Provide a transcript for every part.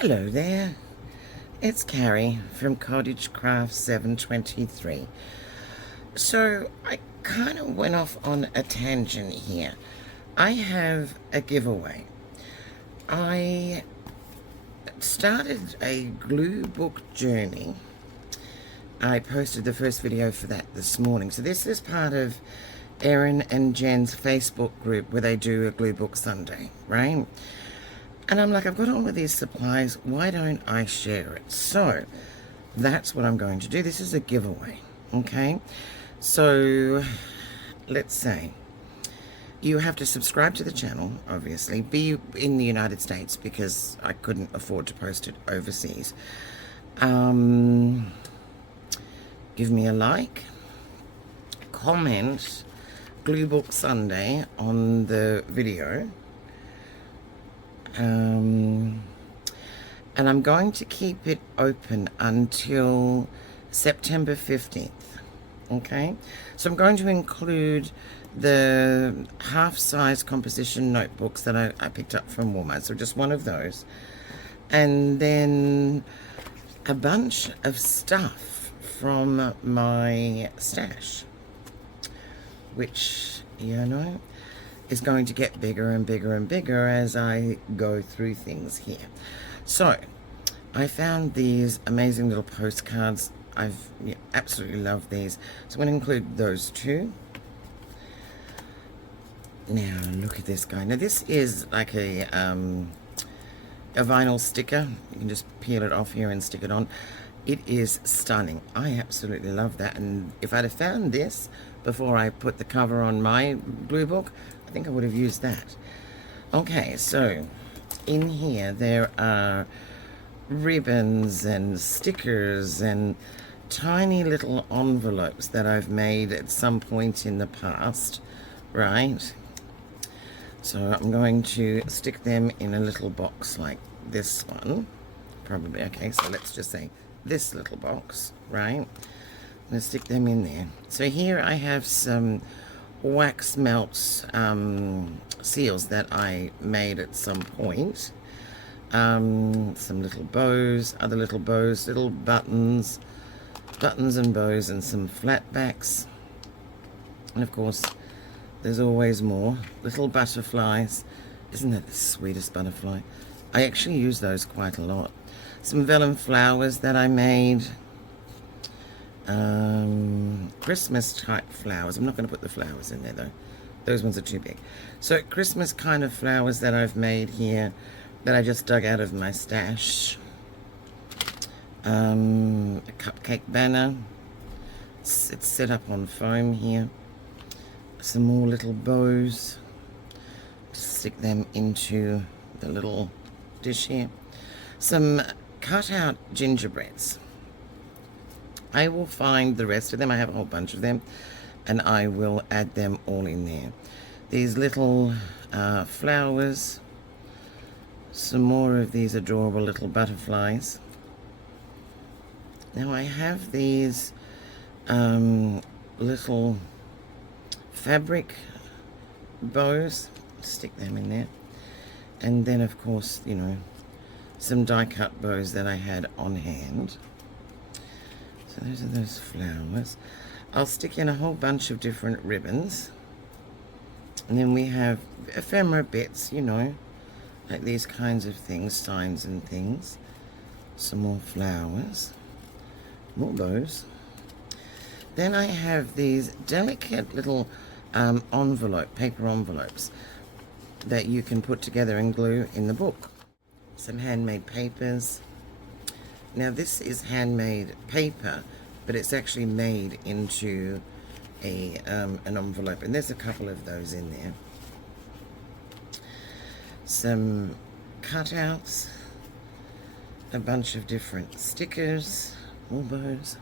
Hello there, it's Carrie from Cottage Crafts 723. So I kind of went off on a tangent here. I have a giveaway. I started a glue book journey. I posted the first video for that this morning. So this is part of Erin and Jen's Facebook group where they do a glue book Sunday, right? And I'm like, I've got all of these supplies, why don't I share it? So that's what I'm going to do. This is a giveaway, okay? So let's say you have to subscribe to the channel, obviously, be in the United States because I couldn't afford to post it overseas. Give me a like, comment Glue Book Sunday on the video. And I'm going to keep it open until September 15th, okay? So I'm going to include the half-size composition notebooks that I picked up from Walmart, so just one of those. And then a bunch of stuff from my stash, which, you know, is going to get bigger and bigger and bigger as I go through things here. So I found these amazing little postcards. I've absolutely loved these. So I'm going to include those two. Now look at this guy. Now this is like a vinyl sticker. You can just peel it off here and stick it on. It is stunning. I absolutely love that. And if I'd have found this before I put the cover on my glue book, I think I would have used that. Okay, so in here there are ribbons and stickers and tiny little envelopes that I've made at some point in the past, right? So I'm going to stick them in a little box like this one, probably. Okay, so let's just say this little box, right? I'm going to stick them in there. So here I have some wax melts seals that I made at some point. Some little bows, other little bows, little buttons and bows, and some flat backs. And of course, there's always more. Little butterflies. Isn't that the sweetest butterfly? I actually use those quite a lot. Some vellum flowers that I made. Christmas type flowers. I'm not going to put the flowers in there though. Those ones are too big. So Christmas kind of flowers that I've made here that I just dug out of my stash. A cupcake banner. It's set up on foam here. Some more little bows. Just stick them into the little dish here. Some cut out gingerbreads. I will find the rest of them. I have a whole bunch of them, and I will add them all in there. These little flowers, some more of these adorable little butterflies. Now I have these little fabric bows. Stick them in there. And then of course, you know, some die cut bows that I had on hand. So those are those flowers. I'll stick in a whole bunch of different ribbons. And then we have ephemera bits, you know, like these kinds of things, signs and things. Some more flowers. More bows. Then I have these delicate little paper envelopes that you can put together and glue in the book. Some handmade papers. Now this is handmade paper, but it's actually made into an envelope, and there's a couple of those in there. Some cutouts, a bunch of different stickers, more bows.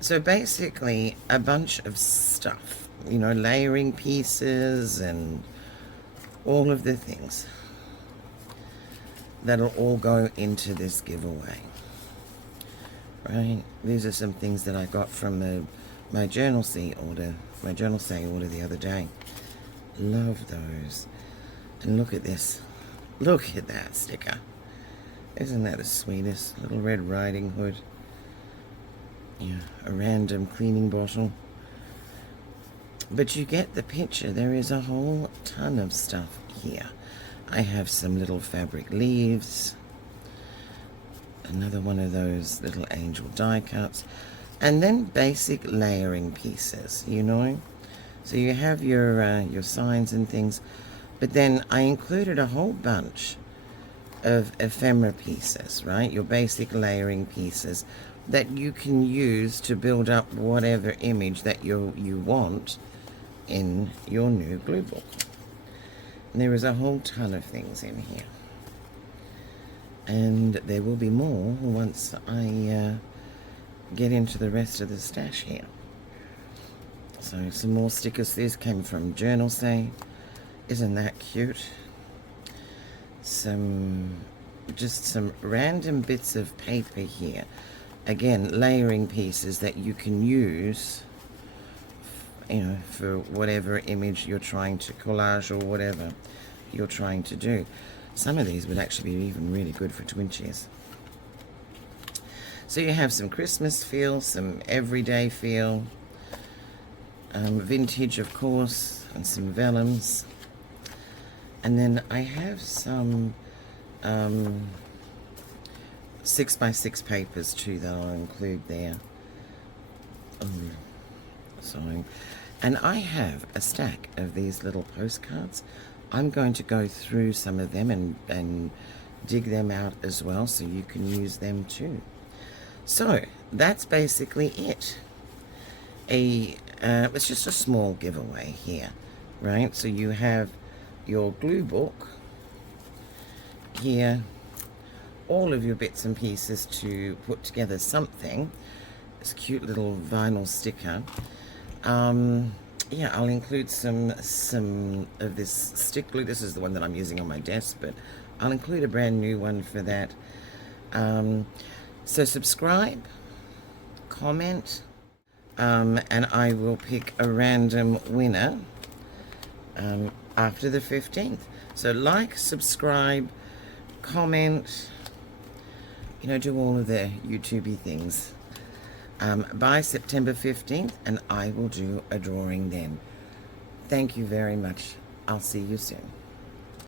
So basically a bunch of stuff, you know, layering pieces and all of the things that'll all go into this giveaway, right? These are some things that I got from my journal say order the other day. Love those. And look at this. Look at that sticker. Isn't that the sweetest? Little Red Riding Hood. Yeah, a random cleaning bottle. But you get the picture. There is a whole ton of stuff here. I have some little fabric leaves. Another one of those little angel die cuts. And then basic layering pieces, you know. So you have your signs and things. But then I included a whole bunch of ephemera pieces, right? Your basic layering pieces that you can use to build up whatever image that you want in your new glue book. And there is a whole ton of things in here. And there will be more once I get into the rest of the stash here. So some more stickers. These came from Journal Say. Isn't that cute? Just some random bits of paper here. Again, layering pieces that you can use, you know, for whatever image you're trying to collage or whatever you're trying to do. Some of these would actually be even really good for twinchies. So you have some Christmas feel, some everyday feel, vintage of course, and some vellums. And then I have some 6x6 papers too that I'll include there. Sorry. And I have a stack of these little postcards. I'm going to go through some of them and dig them out as well so you can use them too. So that's basically it. It's just a small giveaway here, right? So you have your glue book here, all of your bits and pieces to put together something. This cute little vinyl sticker. Yeah, I'll include some of this stick glue. This is the one that I'm using on my desk, but I'll include a brand new one for that. So subscribe, comment, and I will pick a random winner after the 15th. So like, subscribe, comment, you know, do all of the YouTubey things by September 15th, and I will do a drawing then. Thank you very much. I'll see you soon.